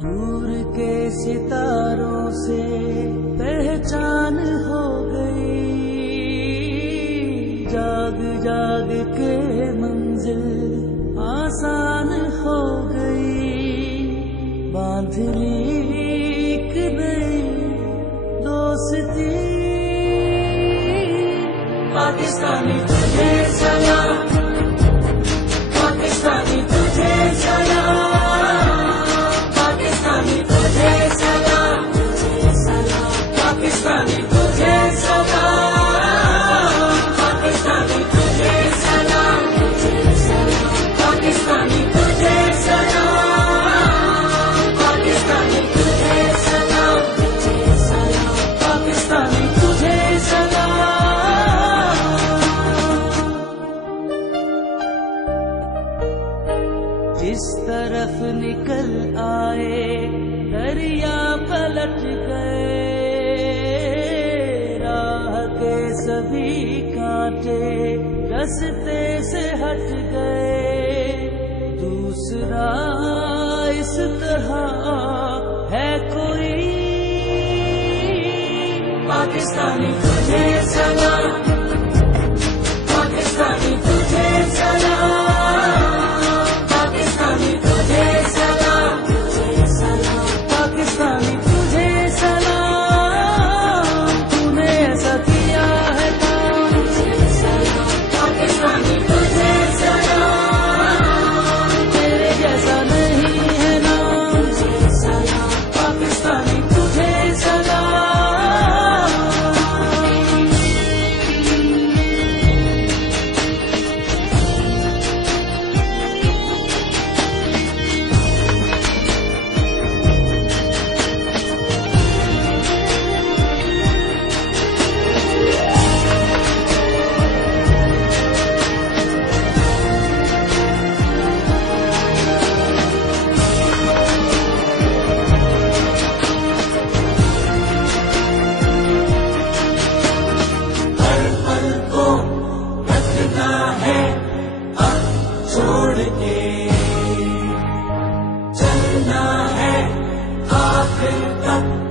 दूर के सितारों से पहचान हो गई, जाग जाग के मंजिल आसान हो गई। बांध ली एक नई दोस्ती, पाकिस्तानी तुझे सलाम, पाकिस्तानी तुझे सलाम, पाकिस्तानी तुझे सलाम, पाकिस्तानी तुझे सलाम, पाकिस्तानी तुझे सलाम, पाकिस्तानी तुझे सलाम, पाकिस्तानी तुझे सलाम, पाकिस्तानी तुझे सलाम। जिस तरफ निकल आए दरिया पलट गए, राह के सभी कांटे रास्ते से हट गए। दूसरा इस तरह है कोई, पाकिस्तानी तुझे सलाम, पाकिस्तानी तुझे सलाम, पाकिस्तानी तुझे सलाम, पाकिस्तानी तुझे सलाम। तूने ऐसा किया है काम, पाकिस्तानी तुझे सलाम, तेरे जैसा नहीं है नाम, पाकिस्तानी तुझे सलाम। छोड़ के चलना है आखिर तक।